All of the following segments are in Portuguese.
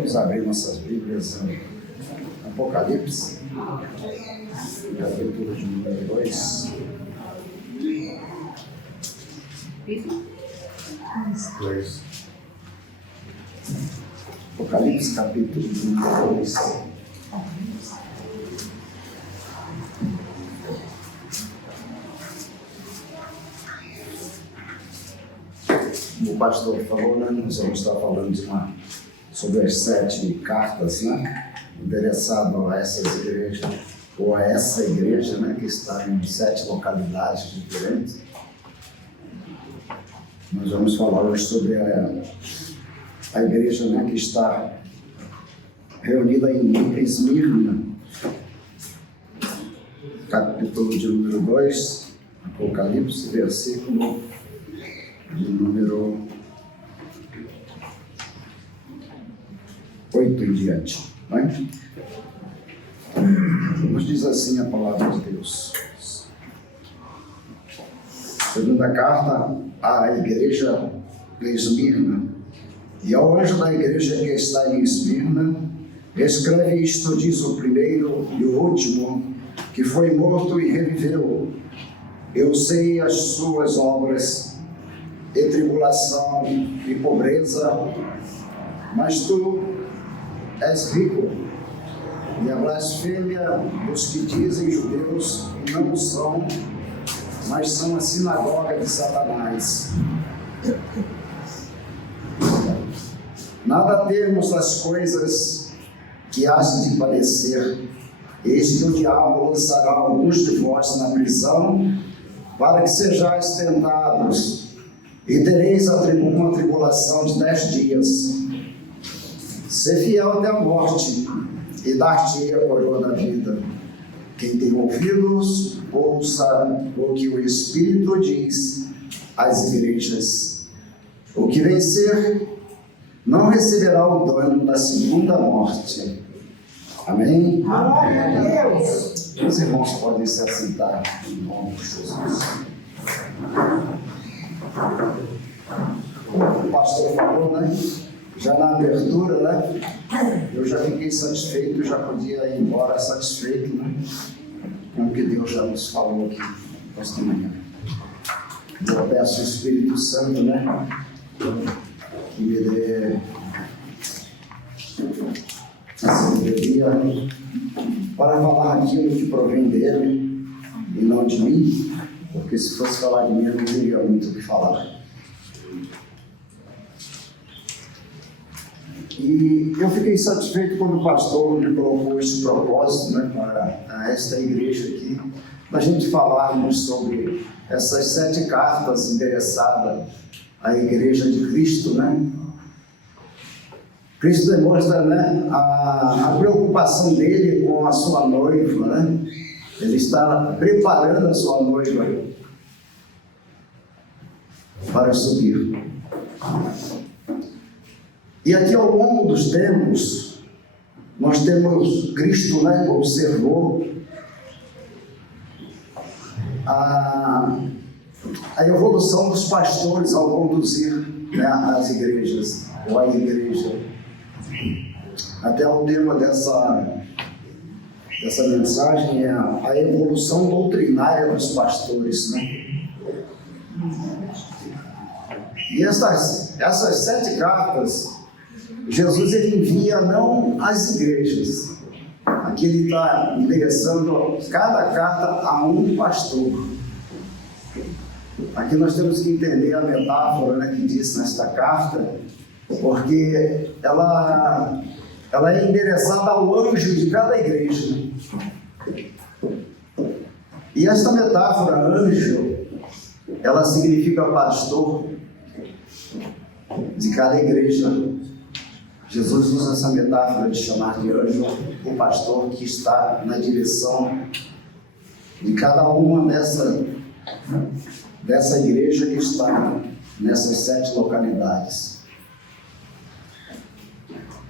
Vamos abrir nossas Bíblias em Apocalipse, capítulo de número 2. Apocalipse, capítulo de número 2. O pastor falou, né? Nós vamos estar falando sobre as 7 cartas, né? Endereçado a essas igrejas, ou a essa igreja, né? Que está em 7 localidades diferentes. Nós vamos falar hoje sobre a igreja, né? Que está reunida em Esmirna, capítulo de número 2, Apocalipse, versículo de número 8 em diante. Né? Nos diz assim a palavra de Deus. Segunda carta à igreja de Esmirna. E ao anjo da igreja que está em Esmirna, escreve isto, diz o primeiro e o último, que foi morto e reviveu. Eu sei as suas obras, e tribulação e pobreza, mas tu és rico, e a blasfêmia dos que dizem judeus e não são, mas são a sinagoga de Satanás. Nada temos das coisas que has de padecer. Eis que o diabo lançará alguns de vós na prisão, para que sejais tentados, e tereis uma tribulação de 10 dias. Ser fiel até a morte, e dar-te a coroa da vida. Quem tem ouvidos, ouça o que o Espírito diz às igrejas. O que vencer não receberá o dano da segunda morte. Amém? Amém. Os irmãos podem se assentar em nome de Jesus. O pastor falou, né? Já na abertura, né? Eu já fiquei satisfeito, já podia ir embora satisfeito, né? Com o que Deus já nos falou aqui esta manhã. Eu peço ao Espírito Santo, né? Que me dê a sabedoria para falar aquilo que provém dele e não de mim, porque se fosse falar de mim eu não teria muito o que falar. E eu fiquei satisfeito quando o pastor me colocou esse propósito, né, para esta igreja aqui, da gente falarmos sobre essas 7 cartas endereçadas à igreja de Cristo, né? Cristo demonstra, né, a preocupação dele com a sua noiva, né? Ele está preparando a sua noiva para subir. E aqui ao longo dos tempos, nós temos Cristo, né, observou a evolução dos pastores ao conduzir, né, as igrejas, ou a igreja. Até o tema dessa mensagem é a evolução doutrinária dos pastores, né? E essas 7 cartas, Jesus ele envia não às igrejas. Aqui ele está endereçando cada carta a um pastor. Aqui nós temos que entender a metáfora, né, que diz nesta carta, porque ela é endereçada ao anjo de cada igreja. E esta metáfora, anjo, ela significa pastor de cada igreja. Jesus usa essa metáfora de chamar de anjo o pastor que está na direção de cada uma dessa igreja que está nessas 7 localidades.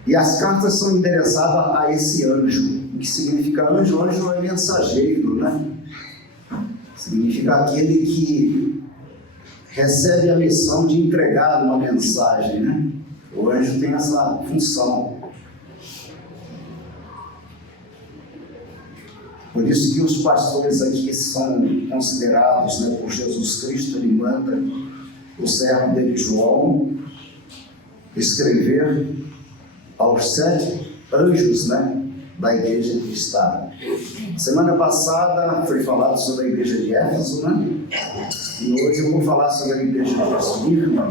E as cartas são endereçadas a esse anjo. O que significa anjo? Anjo é mensageiro, né? Significa aquele que recebe a missão de entregar uma mensagem, né? O anjo tem essa função. Por isso que os pastores aqui são considerados, né, por Jesus Cristo. Ele manda o servo dele, João, escrever aos 7 anjos, né, da igreja que está. Semana passada foi falado sobre a igreja de Éfeso, né? E hoje eu vou falar sobre a igreja de Esmirna.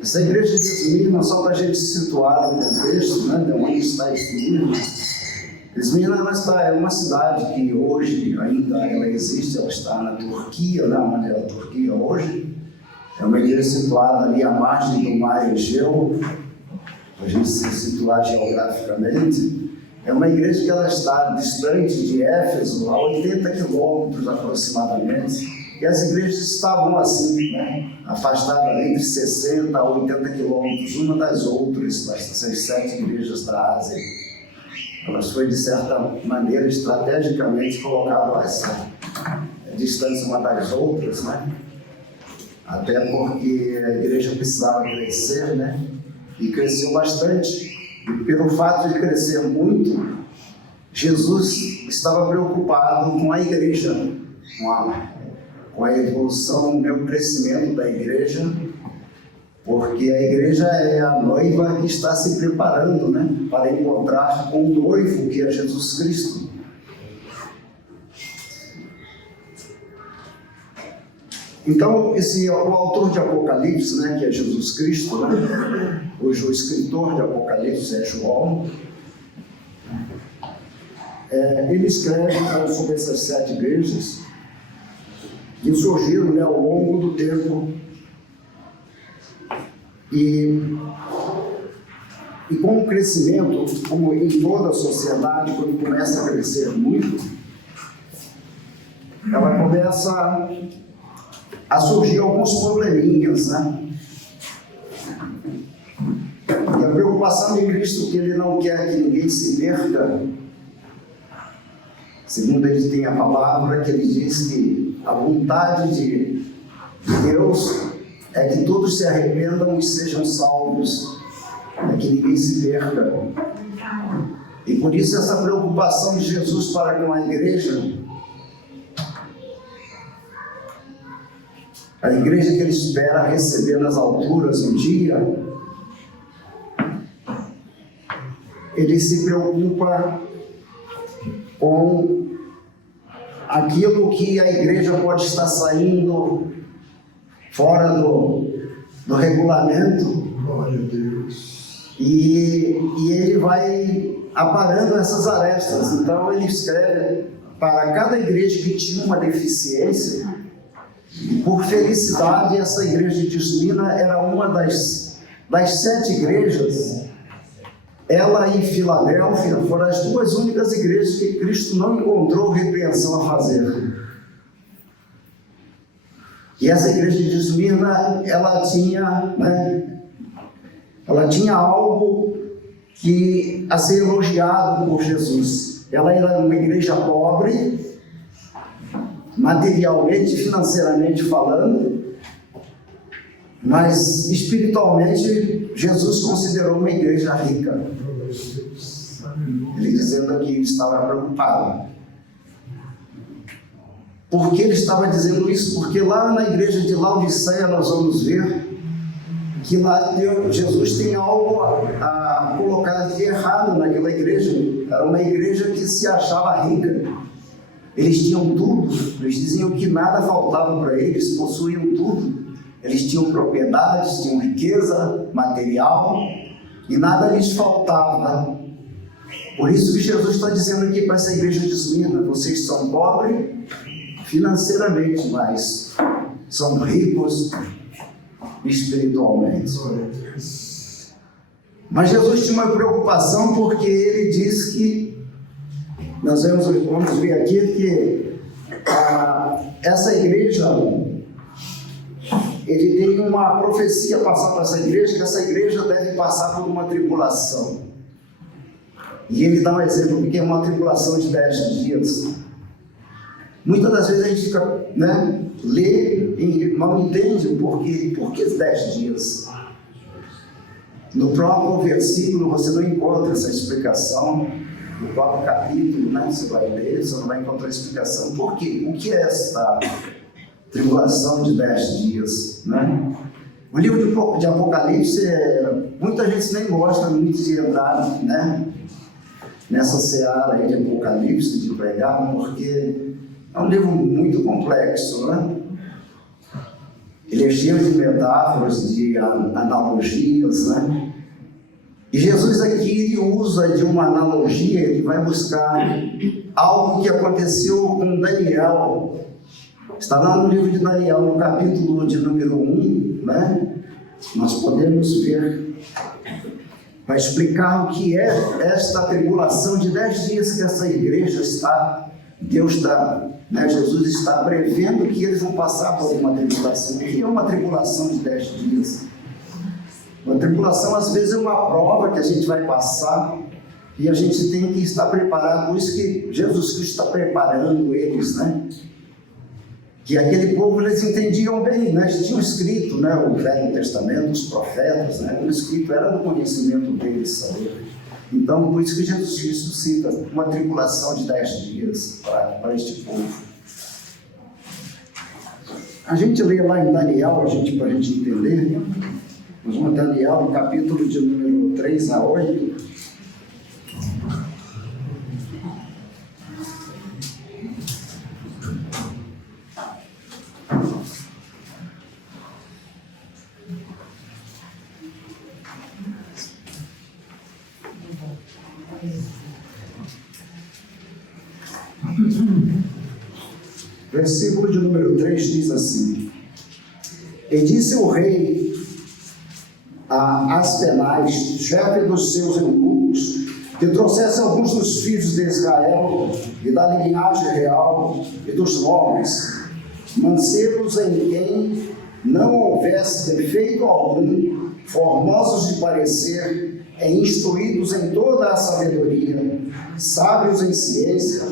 Essa igreja de Esmirna, só para a gente se situar no contexto, né, de onde está Esmirna. Esmirna é uma cidade que hoje ainda ela existe, ela está na Turquia, né, onde é a Turquia hoje. É uma igreja situada ali à margem do mar Egeu, para a gente se situar geograficamente. É uma igreja que ela está distante de Éfeso, a 80 quilômetros aproximadamente. E as igrejas estavam assim, né, afastadas entre 60 a 80 quilômetros uma das outras, dessas 7 igrejas da Ásia. Elas foi, de certa maneira, estrategicamente colocadas essa distância uma das outras, né? Até porque a igreja precisava crescer, né? E cresceu bastante. E pelo fato de crescer muito, Jesus estava preocupado com a igreja, com a evolução, o crescimento da igreja, porque a igreja é a noiva que está se preparando, né, para encontrar com o noivo, que é Jesus Cristo. Então, o autor de Apocalipse, né, que é Jesus Cristo, né, hoje o escritor de Apocalipse é João, ele escreve sobre essas 7 igrejas que surgiram, né, ao longo do tempo. E com o crescimento, como em toda a sociedade, quando começa a crescer muito, ela começa a surgir alguns probleminhas, né? E a preocupação de Cristo, que ele não quer que ninguém se perca, segundo ele tem a palavra, que ele diz que a vontade de Deus é que todos se arrependam e sejam salvos, é que ninguém se perca. E por isso essa preocupação de Jesus para com a igreja, a igreja que ele espera receber nas alturas um dia, ele se preocupa com aquilo que a igreja pode estar saindo fora do regulamento. Glória a Deus. E ele vai aparando essas arestas. Então ele escreve para cada igreja que tinha uma deficiência. E por felicidade, essa igreja de Esmirna era uma das 7 igrejas. Ela e Filadélfia foram as 2 únicas igrejas que Cristo não encontrou repreensão a fazer. E essa igreja de Esmirna, ela tinha, né, ela tinha algo que a ser elogiado por Jesus. Ela era uma igreja pobre, materialmente, financeiramente falando, mas espiritualmente Jesus considerou uma igreja rica. Ele dizendo que ele estava preocupado. Por que ele estava dizendo isso? Porque lá na igreja de Laodiceia nós vamos ver que lá Jesus tem algo a colocar de errado naquela igreja. Era uma igreja que se achava rica. Eles tinham tudo, eles diziam que nada faltava para eles, possuíam tudo. Eles tinham propriedades, tinham riqueza material e nada lhes faltava. Por isso que Jesus está dizendo aqui para essa igreja de Esmirna: vocês são pobres financeiramente, mas são ricos espiritualmente. Mas Jesus tinha uma preocupação, porque ele diz que, nós vamos ver aqui que essa igreja, ele tem uma profecia passar para essa igreja, que essa igreja deve passar por uma tribulação. E ele dá um exemplo, que é uma tribulação de 10 dias. Muitas das vezes a gente fica, né, lê e não entende o porquê. Por que 10 dias? No próprio versículo você não encontra essa explicação. no próprio capítulo, né, você vai ler, você não vai encontrar explicação. Por quê? O que é esta tribulação de 10 dias? Né? O livro de Apocalipse, muita gente nem gosta muito de entrar, né, nessa seara aí de Apocalipse, de pregar, porque é um livro muito complexo, né? Ele é cheio de metáforas, de analogias, né? E Jesus aqui ele usa de uma analogia, ele vai buscar algo que aconteceu com Daniel. Está lá no livro de Daniel, no capítulo de número 1, né? Nós podemos ver, vai explicar o que é esta tribulação de 10 dias que essa igreja está, Deus está, né? Jesus está prevendo que eles vão passar por uma tribulação. O que é uma tribulação de 10 dias? Uma tribulação, às vezes, é uma prova que a gente vai passar e a gente tem que estar preparado. Por isso que Jesus Cristo está preparando eles, né? Que aquele povo, eles entendiam bem, né? Eles tinham escrito, né, o Velho Testamento, os profetas, né? O escrito era do conhecimento deles, saber. Então, por isso que Jesus Cristo cita uma tribulação de 10 dias para este povo. A gente lê lá em Daniel, para a gente entender. Nós vamos a Daniel, no capítulo de número 3 a 8. Versículo de número 3 diz assim: E disse o rei a Aspenaz, chefe dos seus eunucos, que trouxesse alguns dos filhos de Israel e da linhagem real e dos nobres, mancebos em quem não houvesse defeito algum, formosos de parecer e instruídos em toda a sabedoria, sábios em ciência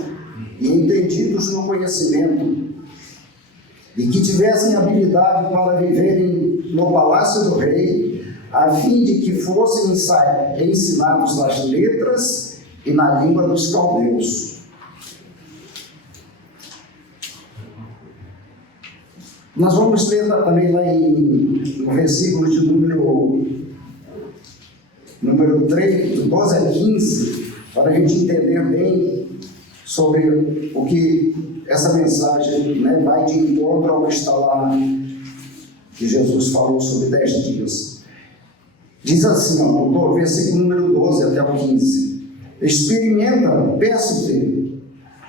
e entendidos no conhecimento, e que tivessem habilidade para viverem no palácio do rei, a fim de que fossem ensinados nas letras e na língua dos caldeus. Nós vamos ler também lá no versículo de número 3, do 12 a 15, para a gente entender bem sobre o que essa mensagem, né, vai de encontro ao que está lá, que Jesus falou sobre 10 dias. Diz assim, ó, versículo número 12 até o 15: Experimenta, peço-te,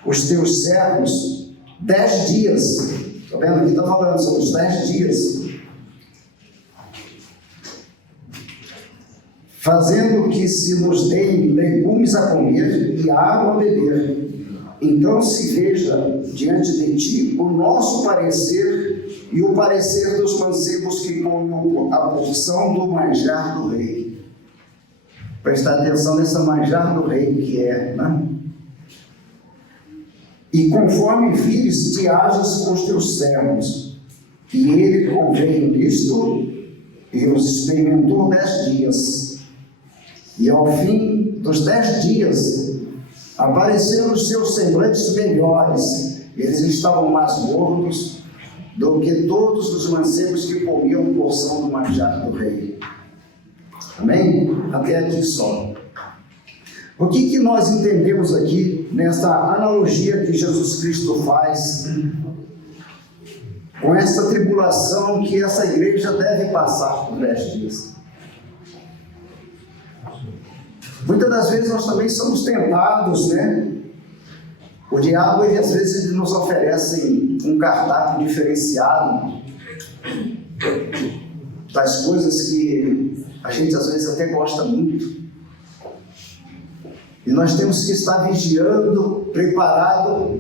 os teus servos 10 dias. Está vendo? Aqui está falando sobre os 10 dias. Fazendo que se nos deem legumes a comer e água a beber. Então se veja diante de ti o nosso parecer e o parecer dos mancebos que comem a porção do manjar do rei. Prestar atenção nessa manjar do rei que é, né? E conforme vires, te ajas com os teus servos. E ele conveio nisto e os experimentou 10 dias. E ao fim dos 10 dias, apareceram os seus semblantes melhores. Eles estavam mais gordos do que todos os mancebos que comiam porção do manjar do rei. Amém? Até aqui só. O que nós entendemos aqui nessa analogia que Jesus Cristo faz com essa tribulação que essa igreja deve passar por 10 dias? Muitas das vezes nós também somos tentados, né? O diabo, ele, às vezes, ele nos oferece um cardápio diferenciado das coisas que a gente, às vezes, até gosta muito. E nós temos que estar vigiando, preparado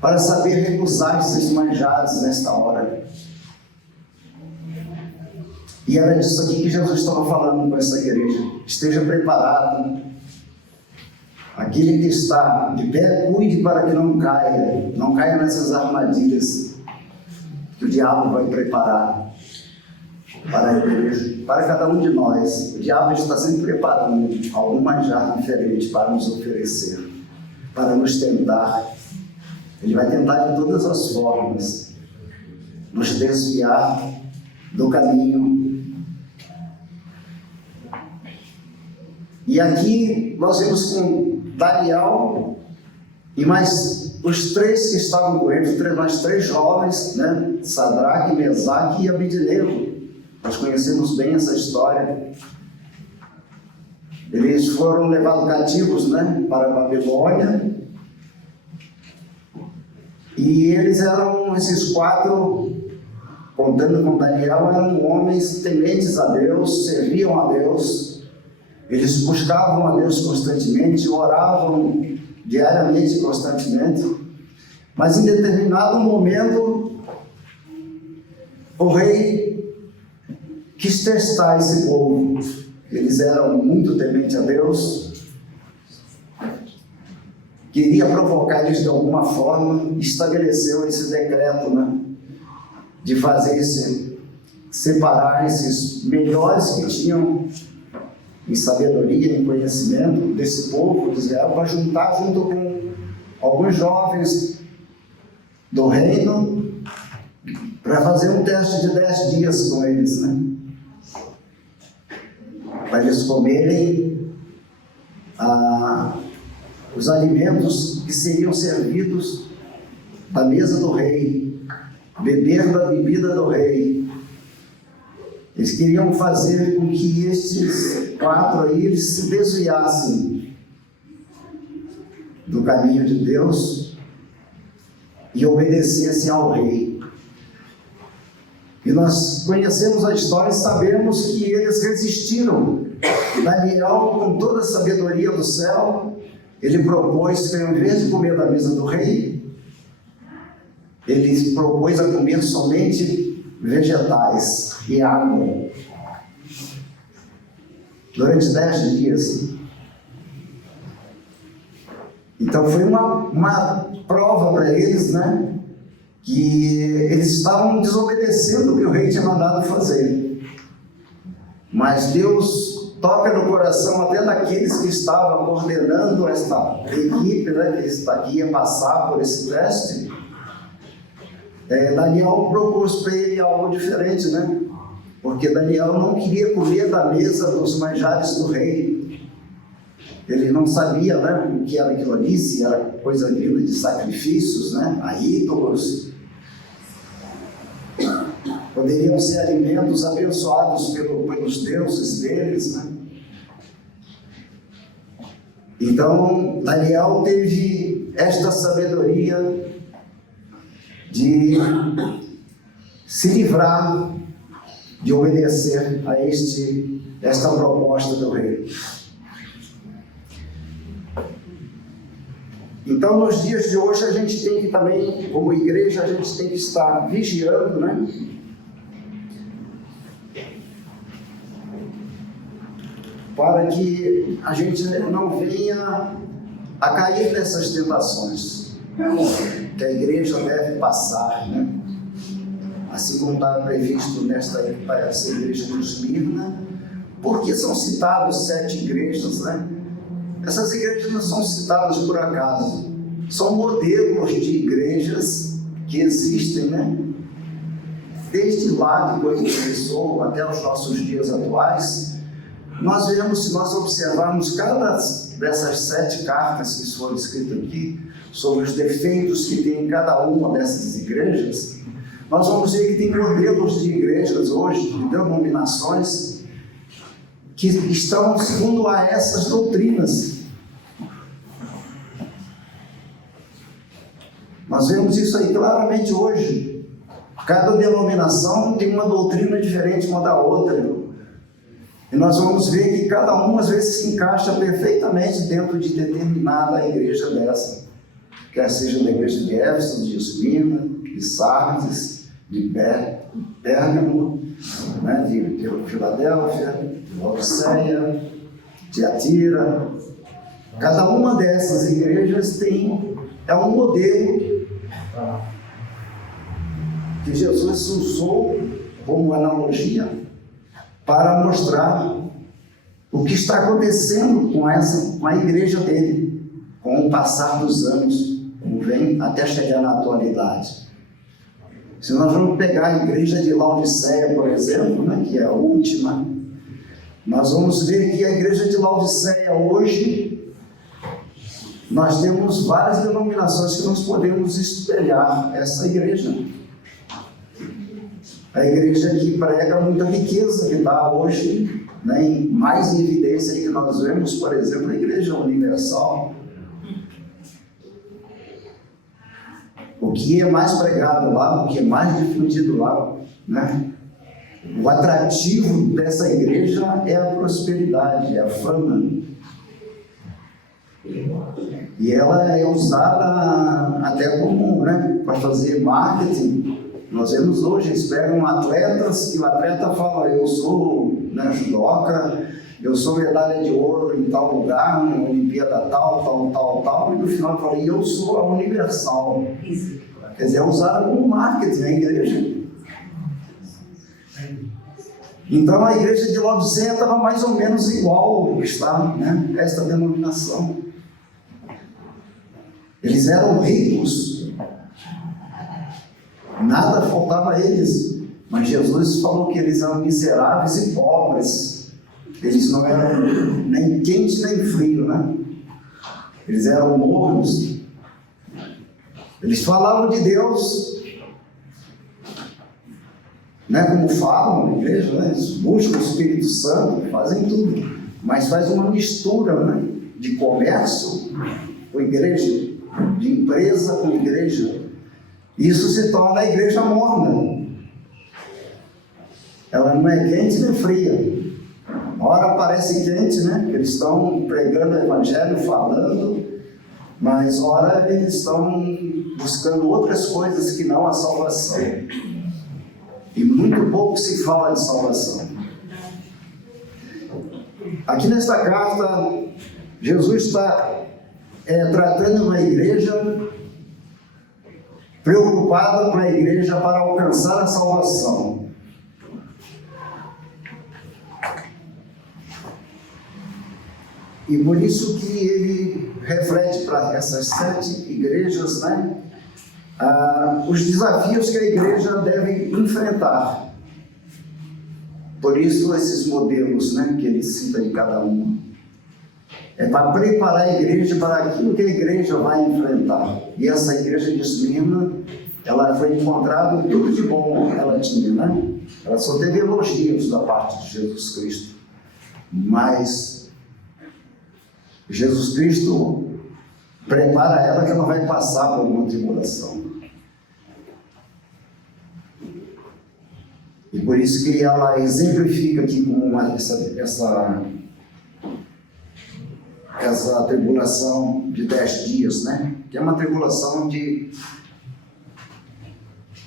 para saber recusar esses manjares nesta hora. E era disso aqui que Jesus estava falando com essa igreja. Esteja preparado. Aquele que está de pé, cuide para que não caia nessas armadilhas que o diabo vai preparar. para a igreja, para cada um de nós. O diabo está sempre preparando algum manjar diferente para nos oferecer, para nos tentar. Ele vai tentar de todas as formas nos desviar do caminho. E aqui nós vemos com Daniel e mais os três que estavam com ele, mais três jovens, né? Sadraque, Mesaque e Abednego. Nós conhecemos bem essa história. Eles foram levados cativos, né, para a Babilônia. E eles eram, esses quatro, contando com Daniel, eram homens tementes a Deus, serviam a Deus. Eles buscavam a Deus constantemente, oravam diariamente, constantemente. Mas em determinado momento, o rei quis testar esse povo. Eles eram muito tementes a Deus, queria provocar eles de alguma forma, estabeleceu esse decreto, né, de fazer separar esses melhores que tinham em sabedoria, em conhecimento desse povo de Israel, para juntar junto com alguns jovens do reino, para fazer um teste de 10 dias com eles, né? Para eles comerem os alimentos que seriam servidos da mesa do rei, beber da bebida do rei. Eles queriam fazer com que estes quatro aí eles se desviassem do caminho de Deus e obedecessem ao rei. E nós conhecemos a história e sabemos que eles resistiram. Daniel, com toda a sabedoria do céu, ele propôs que, ao invés de comer da mesa do rei, ele propôs a comer somente vegetais e água durante 10 dias. Então foi uma prova para eles, né, que eles estavam desobedecendo o que o rei tinha mandado fazer. Mas Deus toca no coração até daqueles que estavam coordenando esta equipe, né, que ia passar por esse teste. Daniel propôs para ele algo diferente, né? Porque Daniel não queria comer da mesa dos manjares do rei. Ele não sabia, né, o que era aquilo ali, se era coisa vinda de sacrifícios, né, a ídolos. Poderiam ser alimentos abençoados pelos deuses deles, né? Então, Daniel teve esta sabedoria de se livrar de obedecer a esta proposta do rei. Então, nos dias de hoje, a gente tem que também, como igreja, a gente tem que estar vigiando, né? Para que a gente não venha a cair nessas tentações que a igreja deve passar, né? Assim como está previsto nessa igreja de Esmirna, porque são citadas 7 igrejas, né? Essas igrejas não são citadas por acaso, são modelos de igrejas que existem, né? Desde lá, quando começou, até os nossos dias atuais. Nós vemos, se nós observarmos cada dessas 7 cartas que foram escritas aqui, sobre os defeitos que tem em cada uma dessas igrejas, nós vamos ver que tem modelos de igrejas hoje, de denominações, que estão segundo a essas doutrinas. Nós vemos isso aí claramente hoje. Cada denominação tem uma doutrina diferente uma da outra. E nós vamos ver que cada uma às vezes se encaixa perfeitamente dentro de determinada igreja dessa. Quer seja da igreja de Éfeso, de Esmirna, de Sardes, de Pérgamo, né, de Filadélfia, de Laodiceia, de Atira. Cada uma dessas igrejas é um modelo que Jesus usou como analogia para mostrar o que está acontecendo com a igreja dele, com o passar dos anos, como vem até chegar na atualidade. Se nós vamos pegar a igreja de Laodiceia, por exemplo, né, que é a última, nós vamos ver que a igreja de Laodiceia hoje, nós temos várias denominações que nós podemos espelhar essa igreja. A igreja que prega muita riqueza, que está hoje, né, mais em evidência que nós vemos, por exemplo, a Igreja Universal. O que é mais pregado lá, o que é mais difundido lá, né? O atrativo dessa igreja é a prosperidade, é a fama. E ela é usada até como, né, para fazer marketing. Nós vemos hoje, eles pegam atletas e o atleta fala: eu sou, né, judoca, eu sou medalha de ouro em tal lugar, na Olimpíada tal, e no final fala: eu sou a Universal. Quer dizer, é usada como marketing na igreja. Então a igreja de Laodiceia estava mais ou menos igual ao que está, né, esta denominação. Eles eram ricos, nada faltava a eles, mas Jesus falou que eles eram miseráveis e pobres. Eles não eram nem quente nem frio, né? Eles eram mornos. Eles falavam de Deus, né, como falam na igreja, né? Eles buscam o Espírito Santo, fazem tudo, mas faz uma mistura, né, de comércio com igreja, de empresa com igreja. Isso se torna a igreja morna. Ela não é quente nem fria. Ora parece quente, né? Eles estão pregando o evangelho, falando, mas ora eles estão buscando outras coisas que não a salvação. E muito pouco se fala de salvação. Aqui nesta carta, Jesus está tratando uma igreja preocupada com a igreja para alcançar a salvação. E por isso que ele reflete para essas 7 igrejas, né, os desafios que a igreja deve enfrentar. Por isso esses modelos, né, que ele cita de cada uma. É para preparar a igreja para aquilo que a igreja vai enfrentar. E essa igreja de Esmirna, ela foi encontrada tudo de bom ela tinha, né? Ela só teve elogios da parte de Jesus Cristo. Mas Jesus Cristo prepara ela que ela vai passar por uma tribulação. E por isso que ela exemplifica aqui com essa tribulação de 10 dias, né? Que é uma tribulação de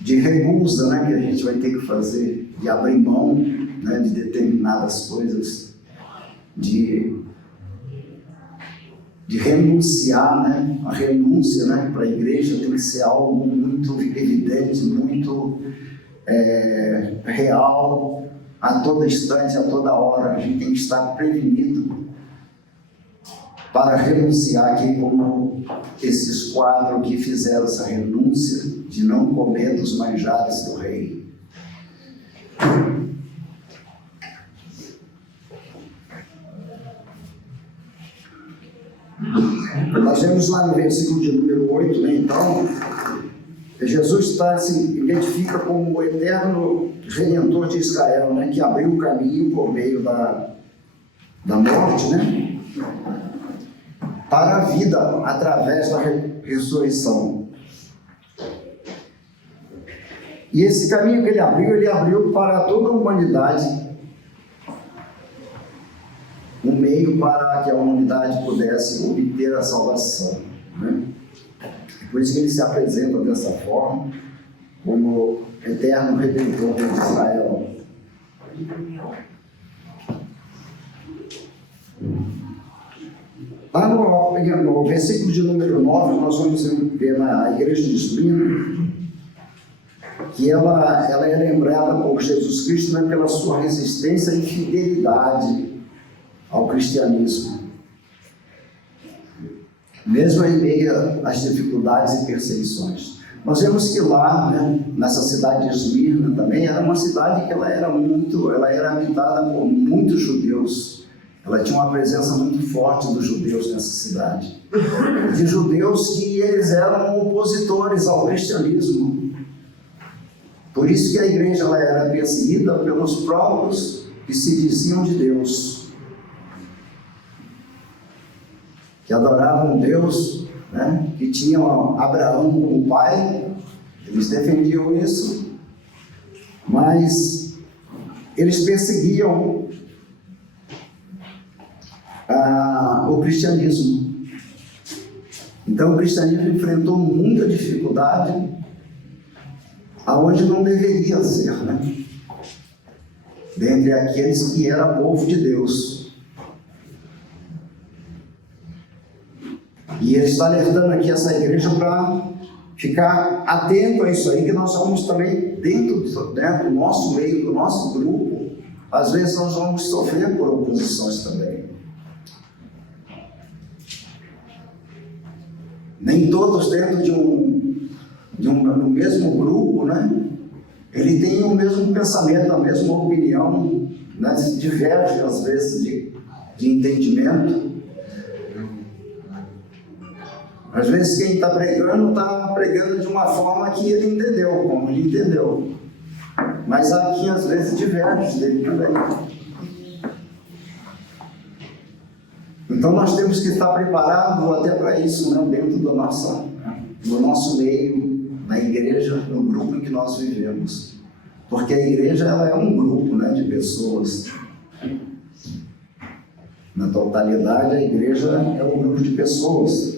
recusa, né? Que a gente vai ter que fazer, de abrir mão, né, de determinadas coisas, de renunciar, né? A renúncia, né, para a igreja tem que ser algo muito evidente, muito real, a todo instante, a toda hora. A gente tem que estar prevenido para renunciar, aqui como esses 4 que fizeram essa renúncia de não comer dos manjares do rei. Nós vemos lá no versículo de número 8, né, então, Jesus se identifica como o eterno Redentor de Israel, né, que abriu o caminho por meio da morte, né, para a vida através da ressurreição. E esse caminho que ele abriu para toda a humanidade, um meio para que a humanidade pudesse obter a salvação, né? Por isso que ele se apresenta dessa forma, como eterno Redentor de Israel. Lá no versículo de número 9, nós vamos ver na igreja de Esmirna, que ela é lembrada por Jesus Cristo, né, pela sua resistência e fidelidade ao cristianismo, mesmo em meio às dificuldades e perseguições. Nós vemos que lá, né, nessa cidade de Esmirna também, era uma cidade que ela era habitada por muitos judeus. Ela tinha uma presença muito forte dos judeus nessa cidade. De judeus que eles eram opositores ao cristianismo. Por isso que a igreja ela era perseguida pelos próprios que se diziam de Deus, que adoravam Deus, né? Que tinham Abraão como pai. Eles defendiam isso, mas eles perseguiam o cristianismo. Então o cristianismo enfrentou muita dificuldade aonde não deveria ser, né? Dentre aqueles que eram povo de Deus. E ele está alertando aqui essa igreja para ficar atento a isso aí, que nós vamos também dentro do nosso meio, do nosso grupo, às vezes nós vamos sofrer por oposições também. Nem todos dentro no mesmo grupo, né? Ele tem o mesmo pensamento, a mesma opinião, né? Diverge às vezes de entendimento. Às vezes quem está pregando de uma forma que ele entendeu, como ele entendeu. Mas há quem às vezes diverge dele também. Então nós temos que estar preparados até para isso, né? Dentro do nosso meio, na igreja, no grupo em que nós vivemos. Porque a igreja ela é um grupo, né, de pessoas. Na totalidade, a igreja é um grupo de pessoas.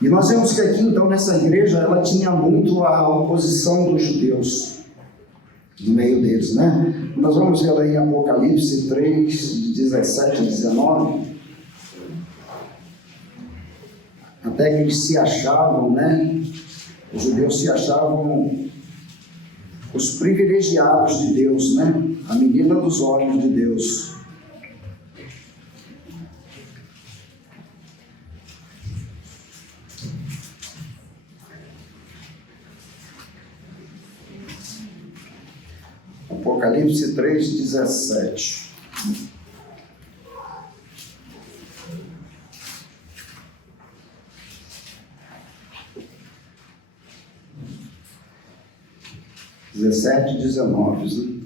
E nós vemos que aqui, então, nessa igreja, ela tinha muito a oposição dos judeus no meio deles, né? Nós vamos ver lá em Apocalipse 3, 17 a 19, até que eles se achavam, né? Os judeus se achavam os privilegiados de Deus, né? A menina dos olhos de Deus. Apocalipse 3, 17. (17 e 19), né?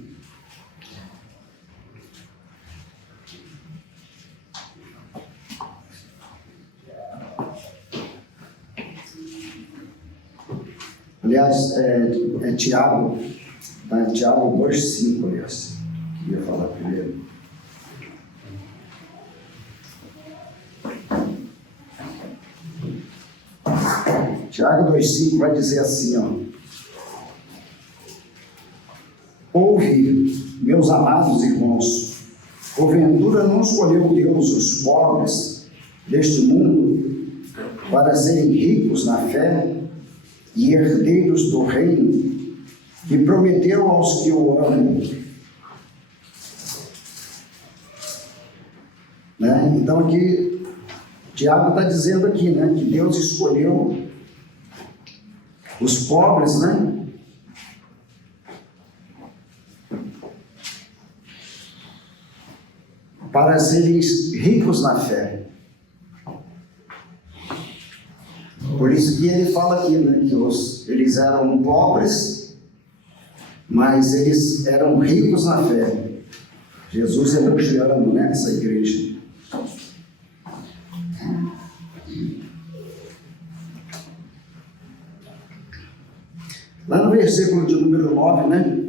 Aliás, é Tiago, tá? Tiago 2,5, aliás, queria falar primeiro. Tiago 2,5 vai dizer assim, ó: ouve, meus amados irmãos, porventura não escolheu Deus os pobres deste mundo para serem ricos na fé e herdeiros do reino que prometeu aos que o amam? Né? Então aqui, Tiago está dizendo aqui, né, que Deus escolheu os pobres, né, para serem ricos na fé. Por isso que ele fala aqui, né, que eles eram pobres, mas eles eram ricos na fé. Jesus elogiando, né, essa igreja. Lá no versículo de número 9, né,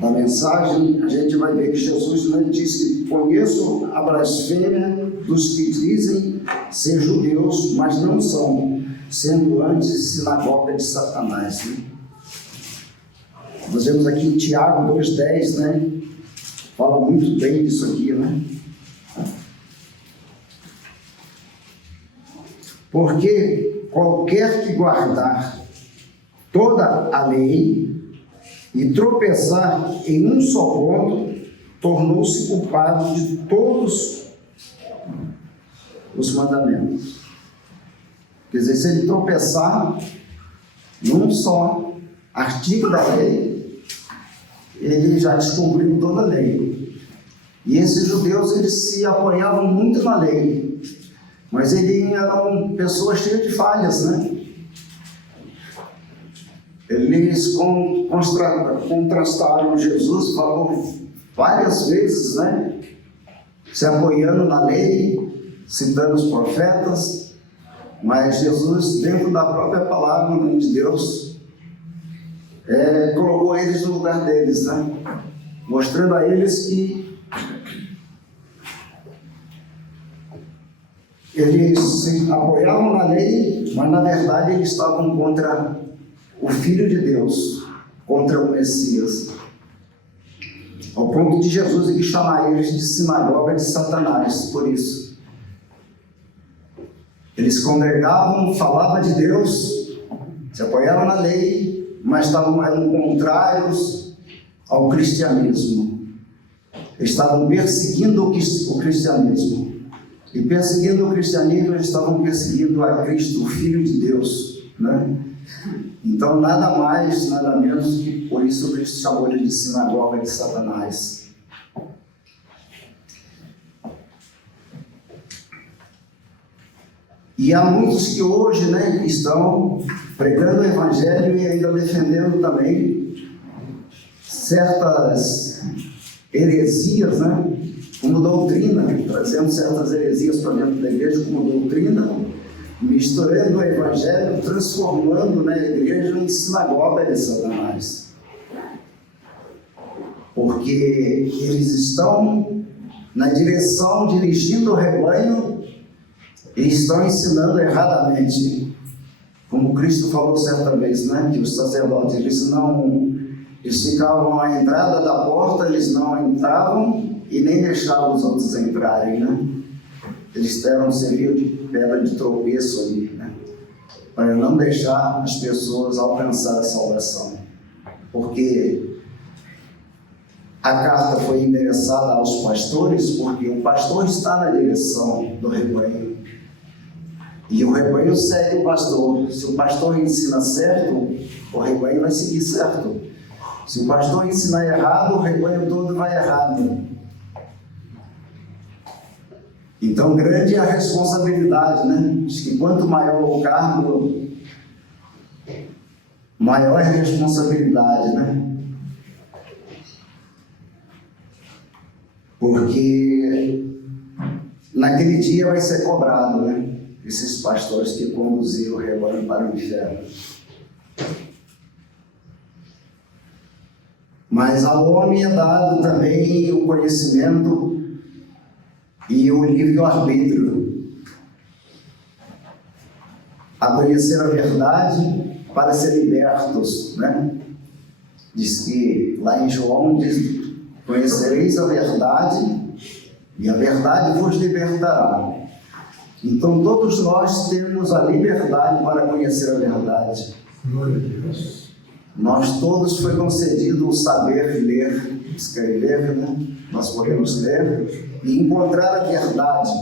da mensagem, a gente vai ver que Jesus, né, diz que conheço a blasfêmia dos que dizem ser judeus, mas não são, sendo antes sinagoga de Satanás. Né? Nós vemos aqui em Tiago 2,10, né, fala muito bem disso aqui, né? Porque qualquer que guardar toda a lei e tropeçar em um só ponto, tornou-se culpado de todos os mandamentos. Quer dizer, se ele tropeçar num só artigo da lei, ele já descumpriu toda a lei. E esses judeus, eles se apoiavam muito na lei, mas eles eram pessoas cheias de falhas, né? Eles contrastaram Jesus, falou várias vezes, né? Se apoiando na lei, citando os profetas, mas Jesus, dentro da própria palavra de Deus, colocou eles no lugar deles, né? Mostrando a eles que eles se apoiavam na lei, mas na verdade eles estavam contra o Filho de Deus, contra o Messias, ao ponto de Jesus ele chamar eles de sinagoga de Satanás. Por isso eles congregavam, falavam de Deus, se apoiavam na lei, mas eram contrários ao cristianismo. Eles estavam perseguindo o cristianismo, e perseguindo o cristianismo eles estavam perseguindo a Cristo, o Filho de Deus, né? Então, nada mais, nada menos que por isso Cristo chamou ele de sinagoga de Satanás. E há muitos que hoje, né, estão pregando o Evangelho e ainda defendendo também certas heresias, né, como doutrina, trazendo certas heresias para dentro da igreja como doutrina, misturando o Evangelho, transformando, né, a igreja em sinagoga de Satanás. Porque eles estão na direção, dirigindo o rebanho e estão ensinando erradamente. Como Cristo falou certa vez, né, que os sacerdotes, eles ficavam à entrada da porta, eles não entravam e nem deixavam os outros entrarem, né? Eles serviam de pedra de tropeço ali, né? Para não deixar as pessoas alcançar a salvação. Porque a carta foi endereçada aos pastores, porque o pastor está na direção do rebanho. E o rebanho segue o pastor. Se o pastor ensina certo, o rebanho vai seguir certo. Se o pastor ensinar errado, o rebanho todo vai errado. Então, grande é a responsabilidade, né? Diz que quanto maior o cargo, maior é a responsabilidade, né? Porque naquele dia vai ser cobrado, né? Esses pastores que conduziram o rebanho para o inferno. Mas ao homem é dado também o conhecimento e o livre-arbítrio, a conhecer a verdade para ser libertos, né? Diz que lá em João diz: conhecereis a verdade e a verdade vos libertará. Então todos nós temos a liberdade para conhecer a verdade. Glória a Deus. Nós todos foi concedido o saber ler, escrever, né? Nós podemos ler e encontrar a verdade.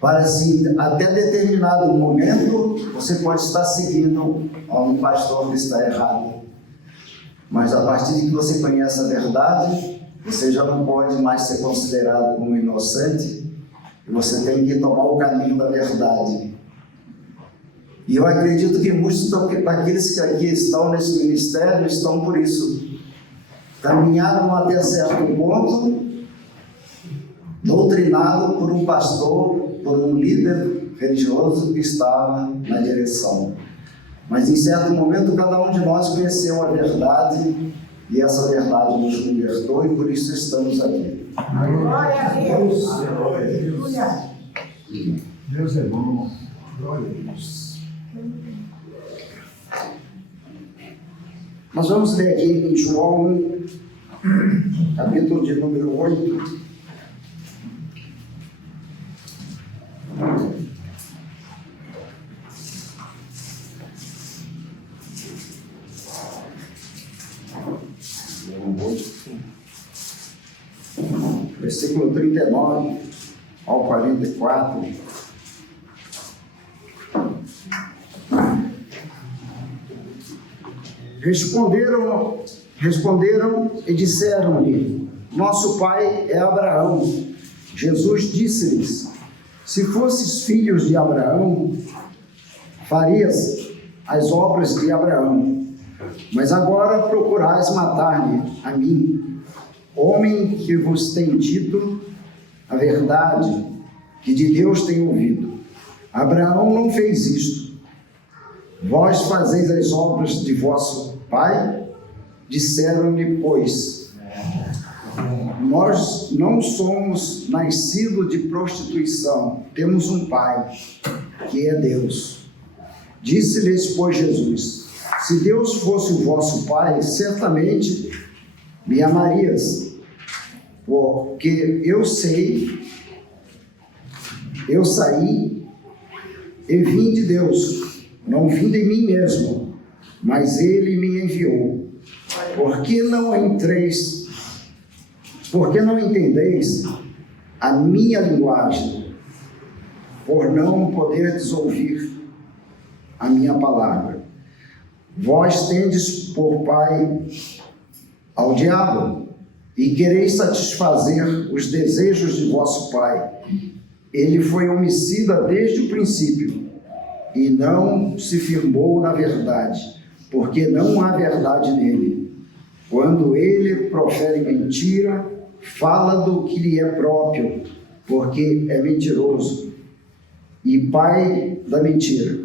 Para assim, até determinado momento, você pode estar seguindo a um pastor que está errado. Mas a partir de que você conhece a verdade, você já não pode mais ser considerado como inocente. E você tem que tomar o caminho da verdade. E eu acredito que muitos daqueles que aqui estão nesse ministério estão por isso. Caminharam até certo ponto, doutrinado por um pastor, por um líder religioso que estava na direção. Mas em certo momento cada um de nós conheceu a verdade e essa verdade nos libertou e por isso estamos aqui. Glória a Deus. Glória a Deus. Deus é bom. Glória a Deus. Nós vamos ler aqui em João, capítulo de número 8. versículo 39 ao 44. Responderam e disseram-lhe: nosso pai é Abraão. Jesus disse-lhes: se fosses filhos de Abraão, farias as obras de Abraão. Mas agora procurais matar-me a mim, homem que vos tem dito a verdade, que de Deus tem ouvido. Abraão não fez isto. Vós fazeis as obras de vosso pai? Disseram-lhe, pois, nós não somos nascidos de prostituição, temos um pai, que é Deus. Disse-lhes, pois, Jesus: se Deus fosse o vosso pai, certamente me amarias, porque eu saí e vim de Deus, não vim de mim mesmo, mas Ele me enviou. Por que não entendeis a minha linguagem, por não poderdes ouvir a minha palavra? Vós tendes por pai ao diabo, e quereis satisfazer os desejos de vosso pai. Ele foi homicida desde o princípio, e não se firmou na verdade, porque não há verdade nele. Quando ele profere mentira, fala do que lhe é próprio, porque é mentiroso e pai da mentira.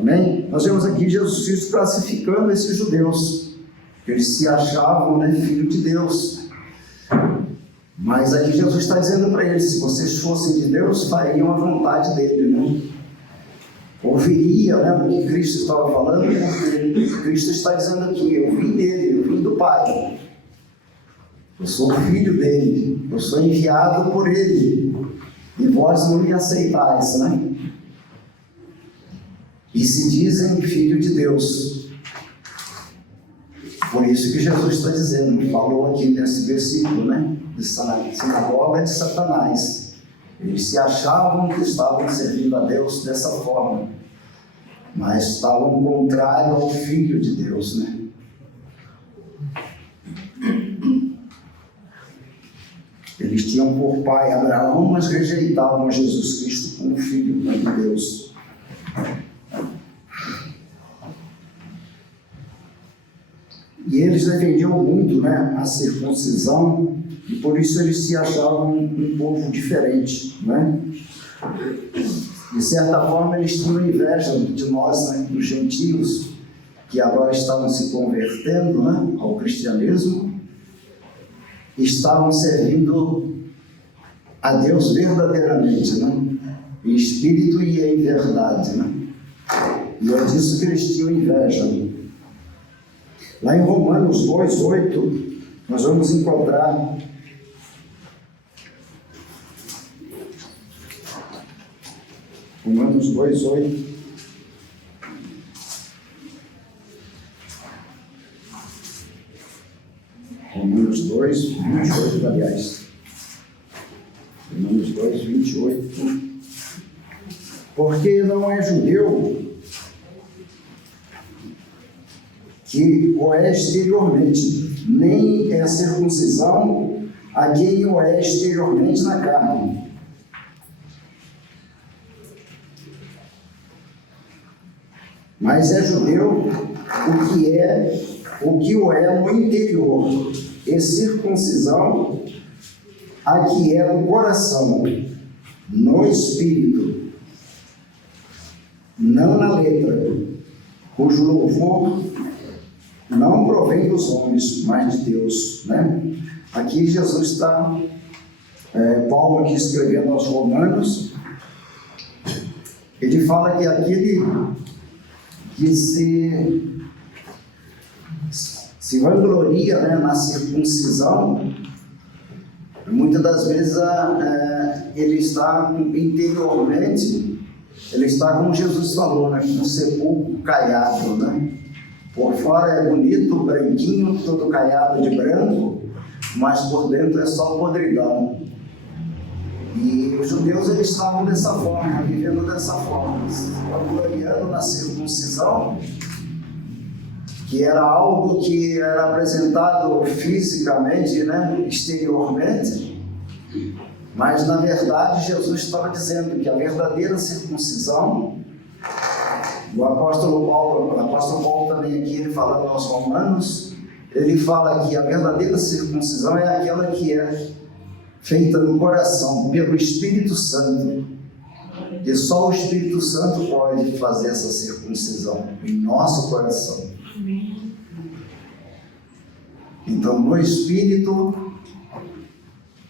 Amém? Nós vemos aqui Jesus Cristo classificando esses judeus, que eles se achavam, filho de Deus. Mas aí Jesus está dizendo para eles: se vocês fossem de Deus, fariam a vontade dele, Ouviria, o que Cristo estava falando, porque Cristo está dizendo aqui: eu vim dele, eu vim do Pai, eu sou filho dele, eu sou enviado por ele, e vós não me aceitais, E se dizem filho de Deus. Por isso que Jesus está dizendo, falou aqui nesse versículo, de sinagoga de Satanás. Eles se achavam que estavam servindo a Deus dessa forma, mas estavam contrário ao Filho de Deus, Eles tinham por pai Abraão, mas rejeitavam Jesus Cristo como Filho de Deus. E eles defendiam muito, a circuncisão, e por isso eles se achavam um povo diferente, De certa forma, eles tinham inveja de nós, dos gentios, que agora estavam se convertendo, ao cristianismo, e estavam servindo a Deus verdadeiramente, em espírito e em verdade, E é disso que eles tinham inveja. Lá em Romanos 2:8, nós vamos encontrar Romanos 2:8. Romanos 2:28, aliás. Romanos 2:28. Porque não é judeu que o é exteriormente, nem é circuncisão a quem o é exteriormente na carne. Mas é judeu o que o é no interior, e circuncisão a que é no coração, no espírito, não na letra, cujo louvor não provém dos homens, mas de Deus, Aqui Jesus está, Paulo aqui escrevendo aos Romanos, ele fala que aquele que se vangloria, na circuncisão, muitas das vezes ele está interiormente, ele está, como Jesus falou, com o sepulcro caiado, Por fora é bonito, branquinho, todo caiado de branco, mas por dentro é só podridão. E os judeus, eles estavam dessa forma, vivendo dessa forma, gloriando na circuncisão, que era algo que era apresentado fisicamente, né, exteriormente, mas na verdade Jesus estava dizendo que a verdadeira circuncisão, o apóstolo Paulo também aqui, ele falando aos Romanos, ele fala que a verdadeira circuncisão é aquela que é feita no coração, pelo Espírito Santo. E só o Espírito Santo pode fazer essa circuncisão em nosso coração. Então, no Espírito,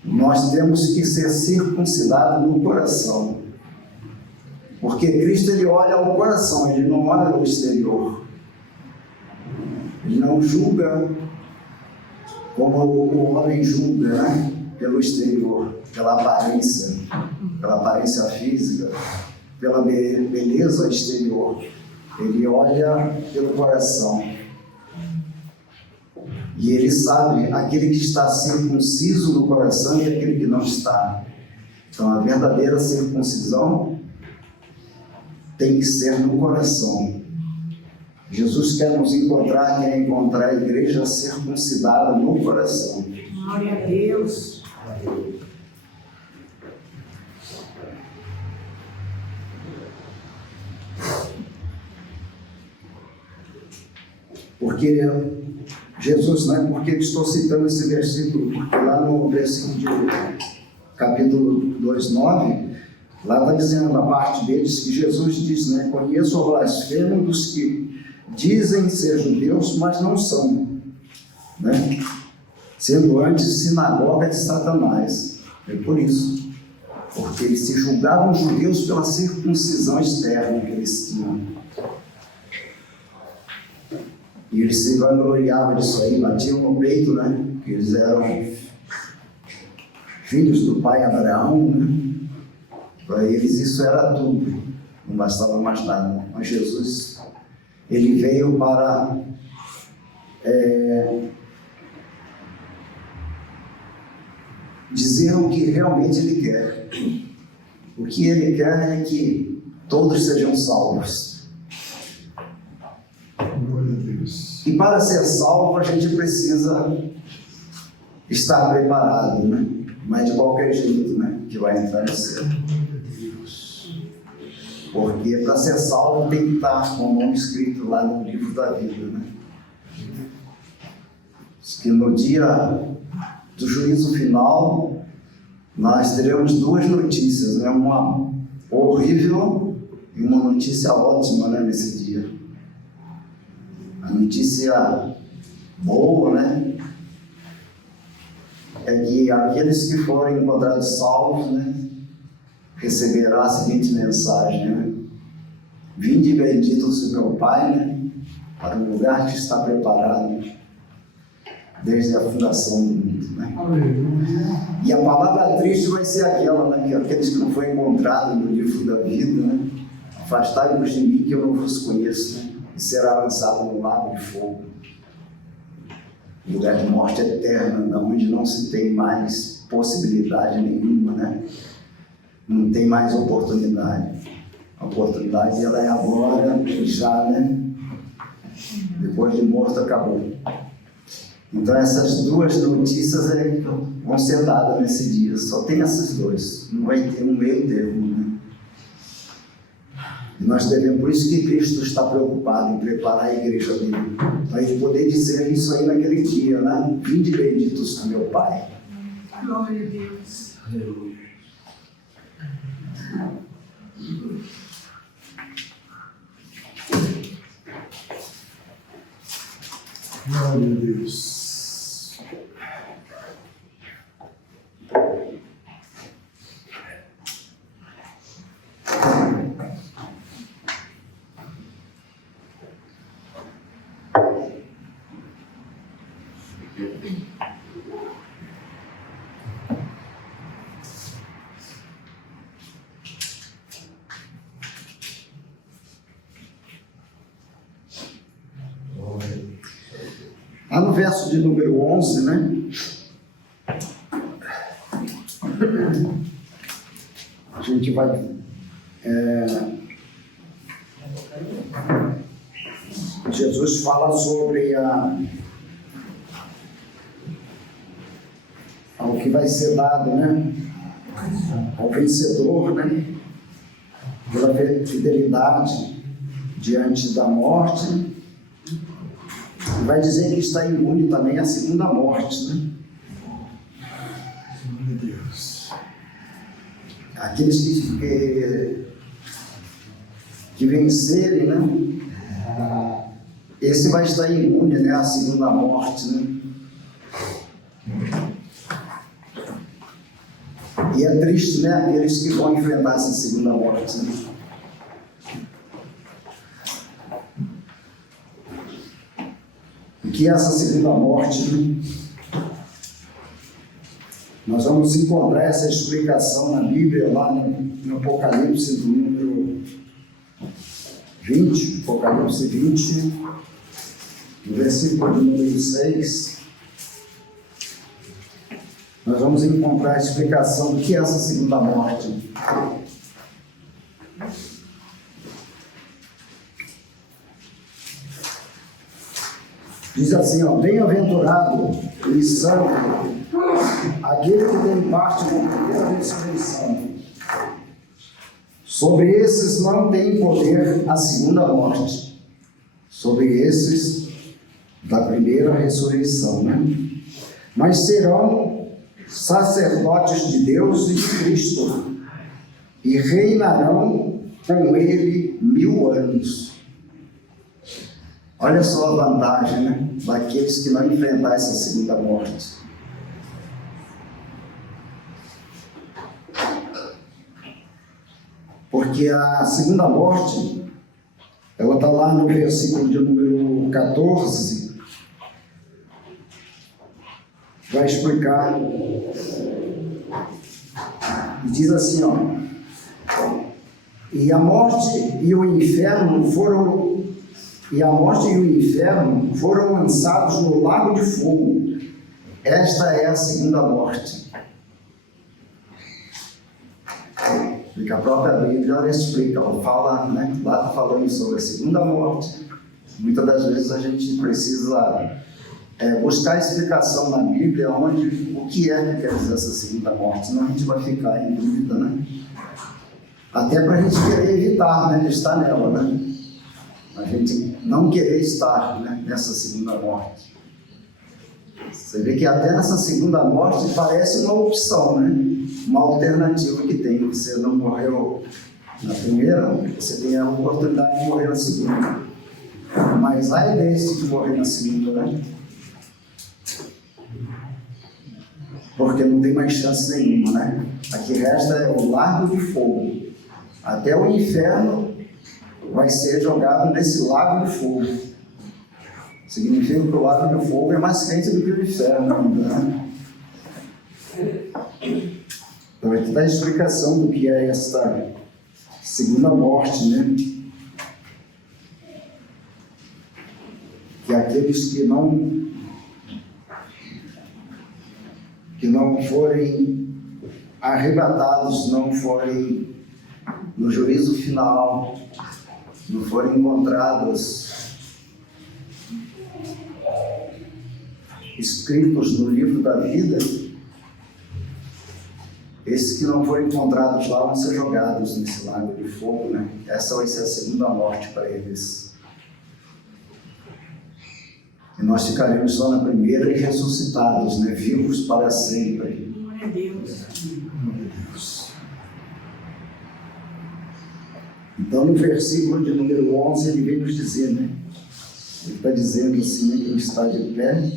nós temos que ser circuncidados no coração. Porque Cristo, ele olha ao coração, ele não olha ao exterior. Ele não julga como o homem julga, né? Pelo exterior, pela aparência física, pela beleza exterior. Ele olha pelo coração. E ele sabe aquele que está circunciso no coração e aquele que não está. Então, a verdadeira circuncisão tem que ser no coração. Jesus quer nos encontrar, quer encontrar a igreja circuncidada no coração. Glória a Deus. Porque Jesus, não é porque estou citando esse versículo, porque lá no versículo de capítulo 2:9, lá está dizendo a parte deles que Jesus diz, né? Conheço o blasfemo dos que dizem ser judeus, mas não são, né? Sendo antes sinagoga de Satanás. É por isso, porque eles se julgavam judeus pela circuncisão externa que eles tinham. E eles se vangloriavam disso aí, batiam no peito, né? Que eles eram filhos do pai Abraão, né? Para eles isso era tudo, não bastava mais nada. Mas Jesus, ele veio para dizer o que realmente ele quer. O que ele quer é que todos sejam salvos. E para ser salvo, a gente precisa estar preparado, né? Mas de qualquer jeito, né? Que vai entrar no céu. Porque para ser salvo tem que estar com o nome escrito lá no livro da vida, né? Diz que no dia do juízo final, nós teremos duas notícias, né? Uma horrível e uma notícia ótima, né? Nesse dia. A notícia boa, né? É que aqueles que forem encontrados salvos, né? Receberá a seguinte mensagem, né? Vinde benditos do meu Pai, né? Para um lugar que está preparado desde a fundação do mundo, né? E a palavra triste vai ser aquela, né? Que aqueles que não foram encontrados no livro da vida, né? Afastai-vos de mim que eu não vos conheço, né? E será lançado no lago de fogo, lugar de morte eterna, onde não se tem mais possibilidade nenhuma, né? Não tem mais oportunidade. A oportunidade, ela é agora, já, né? Depois de morto, acabou. Então, essas duas notícias vão ser dadas nesse dia. Só tem essas duas. Não vai ter um meio termo, né? E nós devemos, por isso que Cristo está preocupado em preparar a igreja dele, para ele poder dizer isso aí naquele dia, né? Vinde benditos do meu Pai. Glória a Deus. Aleluia. Glória a Deus. Glória verso de número 11, né? A gente vai... Jesus fala sobre ao que vai ser dado, né? Ao vencedor, né? Pela fidelidade diante da morte. Vai dizer que está imune também à segunda morte, né? Meu Deus. Aqueles que vencerem, né? Esse vai estar imune, né? À segunda morte, né? E é triste, né? Aqueles que vão enfrentar essa segunda morte, né? O que é essa segunda morte, né? Nós vamos encontrar essa explicação na Bíblia, lá no Apocalipse, do número 20, Apocalipse 20, no versículo do número 6. Nós vamos encontrar a explicação do que é essa segunda morte. Diz assim, ó: bem-aventurado e santo aquele que tem parte na primeira ressurreição. Sobre esses não tem poder a segunda morte. Sobre esses da primeira ressurreição, né? Mas serão sacerdotes de Deus e de Cristo, e reinarão com ele 1000 anos. Olha só a vantagem, né? Daqueles que não enfrentar essa segunda morte. Porque a segunda morte, ela está lá no versículo de número 14, vai explicar, e diz assim, ó: e a morte e o inferno foram lançados no lago de fogo. Esta é a segunda morte. Porque a própria Bíblia, ela explica, ela fala, né? Lá está falando sobre a segunda morte. Muitas das vezes a gente precisa buscar explicação na Bíblia o que é que quer dizer essa segunda morte, senão a gente vai ficar em dúvida, né? Até para a gente querer evitar, né, de estar nela, né? A gente não querer estar, né, nessa segunda morte. Você vê que até nessa segunda morte parece uma opção, né? Uma alternativa que tem. Você não morreu na primeira, você tem a oportunidade de morrer na segunda. Mas ai desse de morrer na segunda, né? Porque não tem mais chance nenhuma, né? A que resta é o lago de fogo. Até o inferno vai ser jogado nesse lago de fogo. Significa que o lago de fogo é mais quente do que o inferno, né? Então aqui está a explicação do que é esta segunda morte, né? Que aqueles que não forem arrebatados, não forem no juízo final, não forem encontrados escritos no livro da vida, esses que não forem encontrados lá vão ser jogados nesse lago de fogo, né? Essa vai ser a segunda morte para eles. E nós ficaremos só na primeira e ressuscitados, né? Vivos para sempre. Glória a Deus. Então, no versículo de número 11, ele vem nos dizer, né? Ele está dizendo assim, né, que ele está de pé,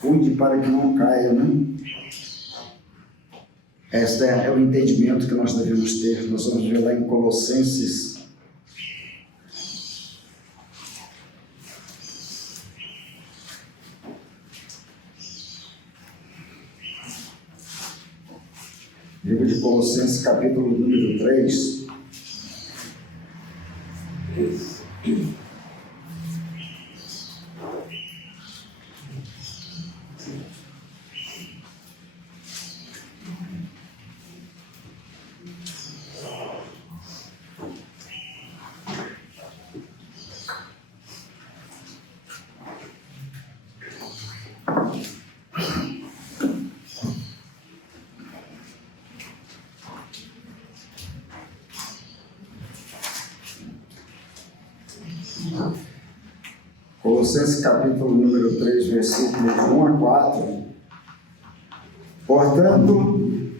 cuide para que não caia, né? Este é o entendimento que nós devemos ter. Nós vamos ver lá em Colossenses. Livro de Colossenses, capítulo número 3. Colossenses capítulo número 3, versículos 1 a 4. Portanto,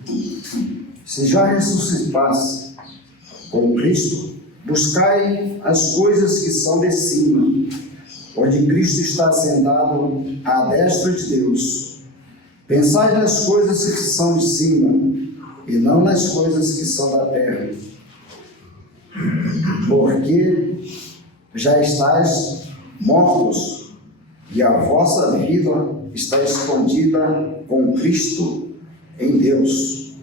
se já ressuscitasse com Cristo, buscai as coisas que são de cima, onde Cristo está sentado à destra de Deus. Pensai nas coisas que são de cima, e não nas coisas que são da terra. Porque já estáis mortos, e a vossa vida está escondida com Cristo em Deus.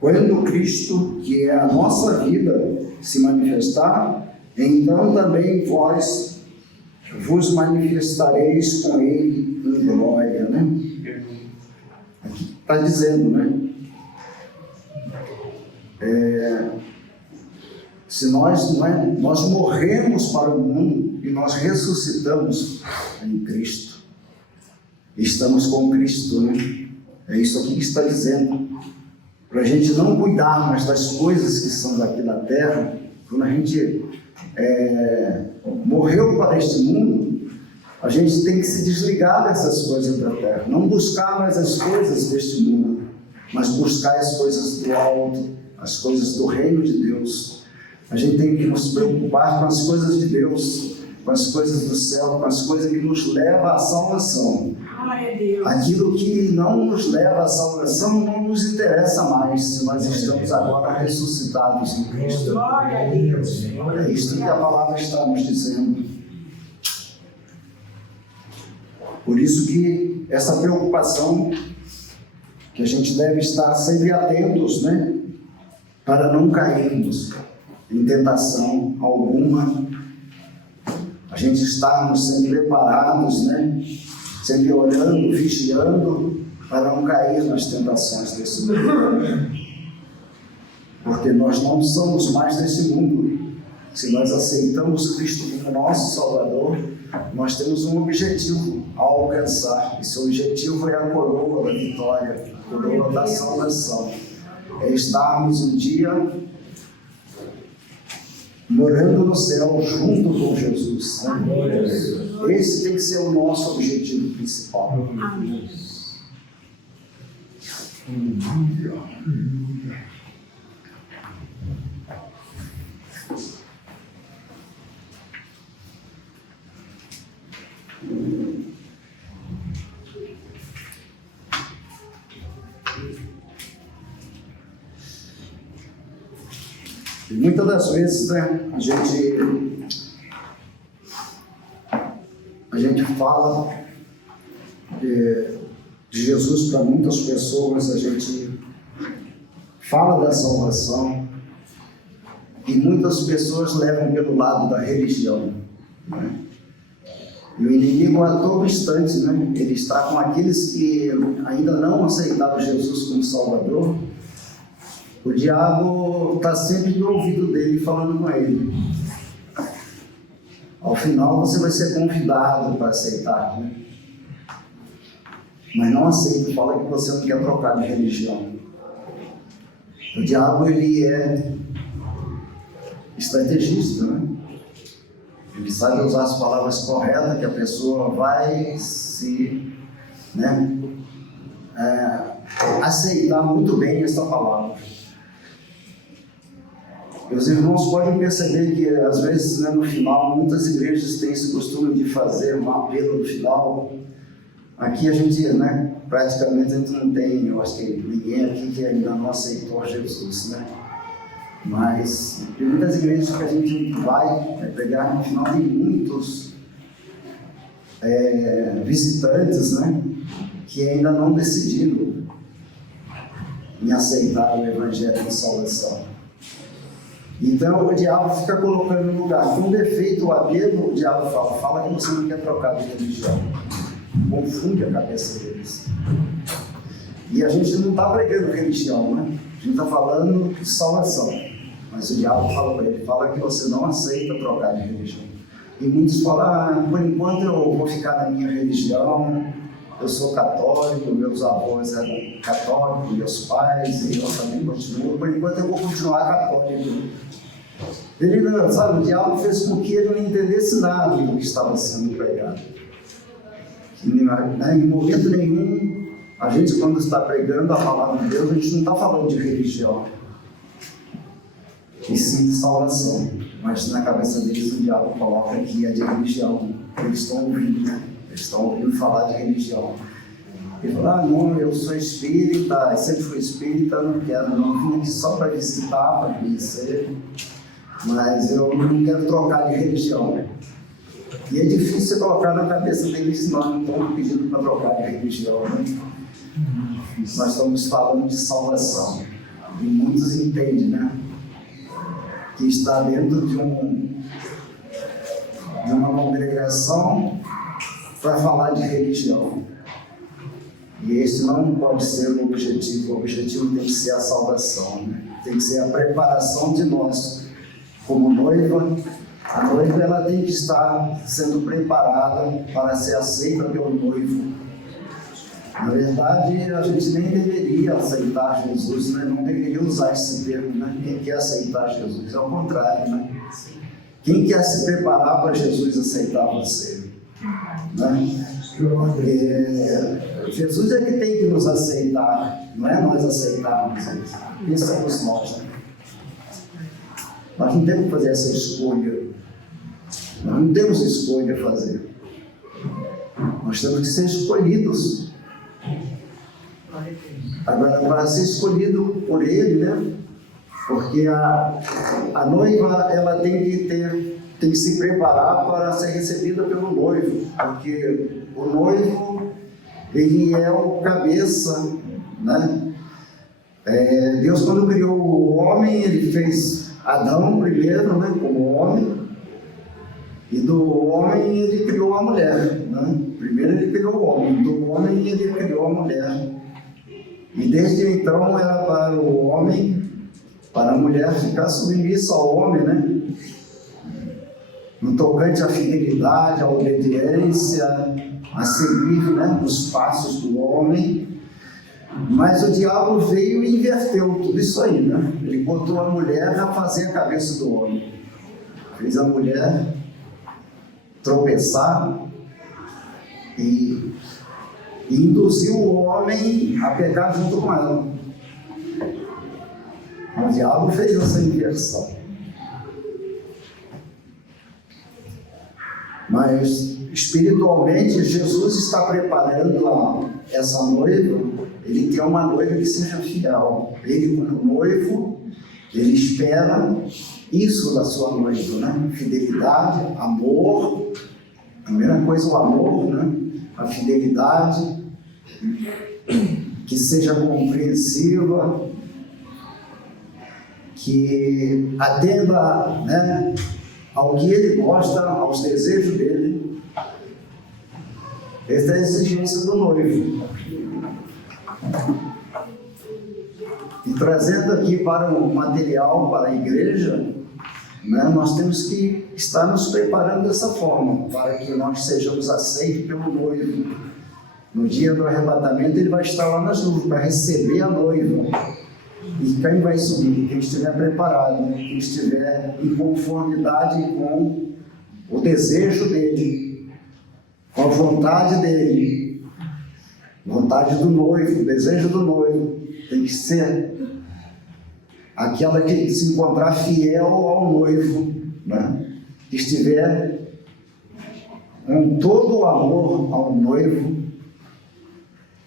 Quando Cristo, que é a nossa vida, se manifestar, então também vós vos manifestareis com Ele em glória, né? Aqui está dizendo, né? Se nós morremos para o mundo e nós ressuscitamos em Cristo, estamos com Cristo, né? É isso aqui que está dizendo. Para a gente não cuidar mais das coisas que são daqui da terra, quando a gente morreu para este mundo, a gente tem que se desligar dessas coisas da terra, não buscar mais as coisas deste mundo, mas buscar as coisas do alto, as coisas do reino de Deus. A gente tem que nos preocupar com as coisas de Deus, com as coisas do céu, com as coisas que nos levam à salvação. Aquilo que não nos leva à salvação não nos interessa mais, se nós estamos agora ressuscitados em Cristo. Glória a Deus. É isto que a palavra está nos dizendo. Por isso que essa preocupação, que a gente deve estar sempre atentos, né? Para não cairmos em tentação alguma. A gente estarmos sempre preparados, né? Sempre olhando, vigiando, para não cair nas tentações desse mundo. Porque nós não somos mais desse mundo. Se nós aceitamos Cristo como nosso Salvador, nós temos um objetivo a alcançar. Esse objetivo é a coroa da vitória, a coroa da salvação. É estarmos um dia morando no céu junto com Jesus, né? Esse tem que ser o nosso objetivo principal. Amém. E muitas das vezes, né, a gente fala de Jesus para muitas pessoas, a gente fala da salvação, e muitas pessoas levam pelo lado da religião, né? E o inimigo a todo instante, né, ele está com aqueles que ainda não aceitaram Jesus como Salvador. O diabo está sempre no ouvido dele, falando com ele. Ao final você vai ser convidado para aceitar, né? Mas não aceita, fala que você não quer trocar de religião. O diabo, ele é estrategista, né? Ele sabe usar as palavras corretas, que a pessoa vai se, né, aceitar muito bem essa palavra. Os irmãos podem perceber que, às vezes, né, no final, muitas igrejas têm esse costume de fazer um apelo no final. Aqui a gente, né, praticamente a gente não tem, eu acho que ninguém aqui que ainda não aceitou Jesus, né? Mas tem muitas igrejas que a gente vai pregar no final, tem muitos visitantes, né, que ainda não decidiram em aceitar o Evangelho de salvação. Então o diabo fica colocando no lugar. Com defeito o apelo, o diabo fala que você não quer trocar de religião. Confunde a cabeça deles. E a gente não está pregando religião, né? A gente está falando de salvação. Mas o diabo fala para ele, fala que você não aceita trocar de religião. E muitos falam, por enquanto eu vou ficar na minha religião, eu sou católico, meus avós eram católicos, meus pais, e eu também continuo, por enquanto eu vou continuar católico. Ele, sabe, o diabo fez com que ele não entendesse nada do que estava sendo pregado. Em momento nenhum, a gente, quando está pregando a palavra de Deus, a gente não está falando de religião, e sim de salvação. Mas na cabeça deles, o diabo coloca que é de religião. Eles estão ouvindo, né? Eles estão ouvindo falar de religião. Ele fala, não, eu sou espírita, sempre fui espírita, não quero, não vim aqui só para visitar, para conhecer, mas eu não quero trocar de religião. E é difícil colocar na cabeça deles, nós não estamos pedindo para trocar de religião, né? Nós estamos falando de salvação. E muitos entendem, né? Que está dentro de uma congregação para falar de religião. E esse não pode ser o objetivo. O objetivo tem que ser a salvação, né? Tem que ser a preparação de nós como noiva. A noiva, ela tem que estar sendo preparada para ser aceita pelo noivo. Na verdade, a gente nem deveria aceitar Jesus, né? Não deveria usar esse termo, né? Quem quer aceitar Jesus? Ao contrário, né? Quem quer se preparar para Jesus aceitar você? Né? Jesus é que tem que nos aceitar, não é nós aceitarmos ele. Isso somos nós, né? Nós não temos que fazer essa escolha. Nós não temos escolha a fazer. Nós temos que ser escolhidos. Agora, para ser escolhido por ele, né? Porque a noiva, ela tem que se preparar para ser recebida pelo noivo, porque o noivo, ele é o cabeça, né? Deus, quando criou o homem, ele fez Adão primeiro, né, como homem, e do homem ele criou a mulher, né? Primeiro ele criou o homem, do homem ele criou a mulher. E desde então era para o homem, para a mulher ficar submissa ao homem, né? No tocante à fidelidade, à obediência, a seguir, né, os passos do homem. Mas o diabo veio e inverteu tudo isso aí, né? Ele botou a mulher a fazer a cabeça do homem. Fez a mulher tropeçar e induziu o homem a pecar junto com ela. O diabo fez essa inversão. Mas espiritualmente Jesus está preparando essa noiva. Ele quer uma noiva que seja fiel. Ele, como noivo, ele espera isso da sua noiva, né? Fidelidade, amor. Primeira coisa, o amor, né? A fidelidade, que seja compreensiva, que atenda, né, ao que ele gosta, aos desejos dele. Essa é a exigência do noivo. E trazendo aqui para o material, para a igreja, né, nós temos que estar nos preparando dessa forma, para que nós sejamos aceitos pelo noivo. No dia do arrebatamento, ele vai estar lá nas nuvens para receber a noiva. E quem vai subir? Quem estiver preparado, quem estiver em conformidade com o desejo dele, com a vontade dele, vontade do noivo, o desejo do noivo. Tem que ser aquela que se encontrar fiel ao noivo, né? Que estiver com todo o amor ao noivo.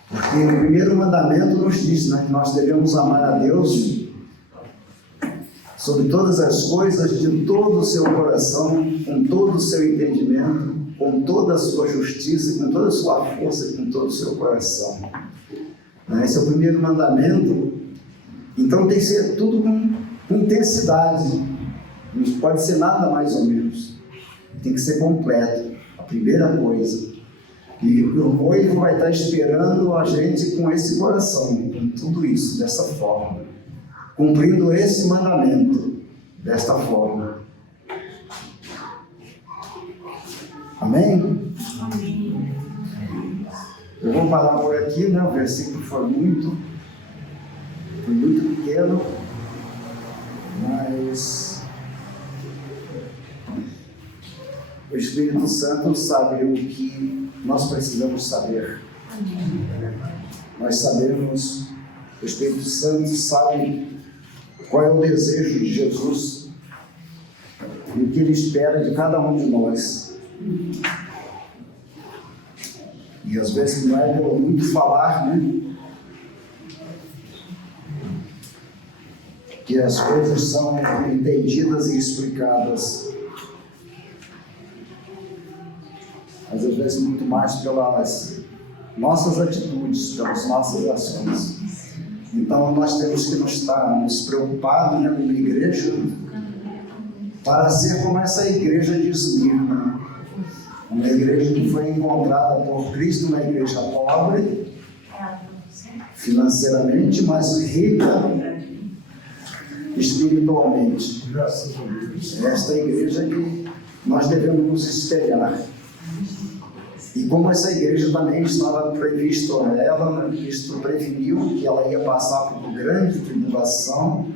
Porque o primeiro mandamento nos diz, né, que nós devemos amar a Deus sobre todas as coisas, de todo o seu coração, com todo o seu entendimento, com toda a sua justiça, com toda a sua força, com todo o seu coração. Esse é o primeiro mandamento. Então tem que ser tudo com intensidade. Não pode ser nada mais ou menos. Tem que ser completo. A primeira coisa. E o noivo vai estar esperando a gente com esse coração, com tudo isso, dessa forma, cumprindo esse mandamento, desta forma. Amém? Amém. Eu vou parar por aqui, né? O versículo foi muito pequeno, mas o Espírito Santo sabe o que nós precisamos saber. Nós sabemos, o Espírito Santo sabe qual é o desejo de Jesus e o que Ele espera de cada um de nós. E às vezes não é pelo muito falar, né, que as coisas são entendidas e explicadas. Mas às vezes muito mais pelas nossas atitudes, pelas nossas ações. Então nós temos que nos preocupar, né, como igreja, para ser como essa igreja de Esmirna, uma igreja que foi encontrada por Cristo, uma igreja pobre financeiramente, mas rica espiritualmente. Esta igreja que nós devemos nos espelhar. E como essa igreja também estava previsto a ela, Cristo preveniu que ela ia passar por uma grande tribulação,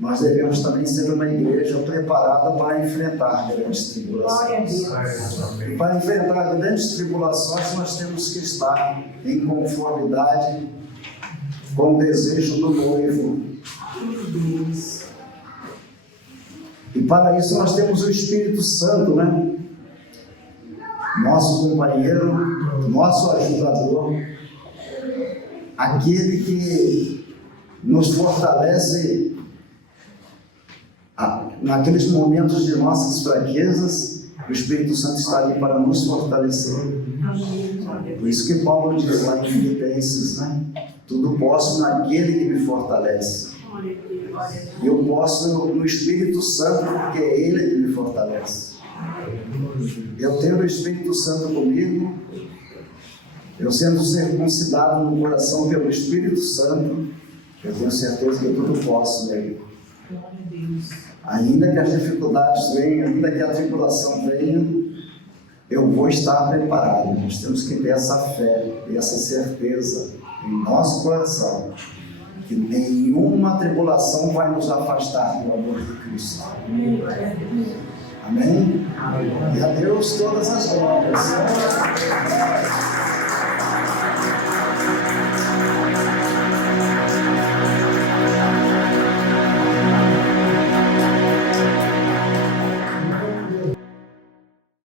nós devemos também ser uma igreja preparada para enfrentar grandes tribulações. E para enfrentar grandes tribulações, nós temos que estar em conformidade com o desejo do noivo. E para isso nós temos o Espírito Santo, né? Nosso companheiro, nosso ajudador, aquele que nos fortalece naqueles momentos de nossas fraquezas. O Espírito Santo está ali para nos fortalecer. Por isso que Paulo diz lá em Filipenses, né? Tudo posso naquele que me fortalece. Eu posso no Espírito Santo porque é Ele que me fortalece. Eu tendo o Espírito Santo comigo, eu sendo circuncidado no coração pelo Espírito Santo, eu tenho certeza que eu tudo posso nele. Ainda que as dificuldades venham, ainda que a tribulação venha, eu vou estar preparado. Nós temos que ter essa fé e essa certeza em nosso coração, que nenhuma tribulação vai nos afastar do amor de Cristo. Amém? E a Deus todas as glórias.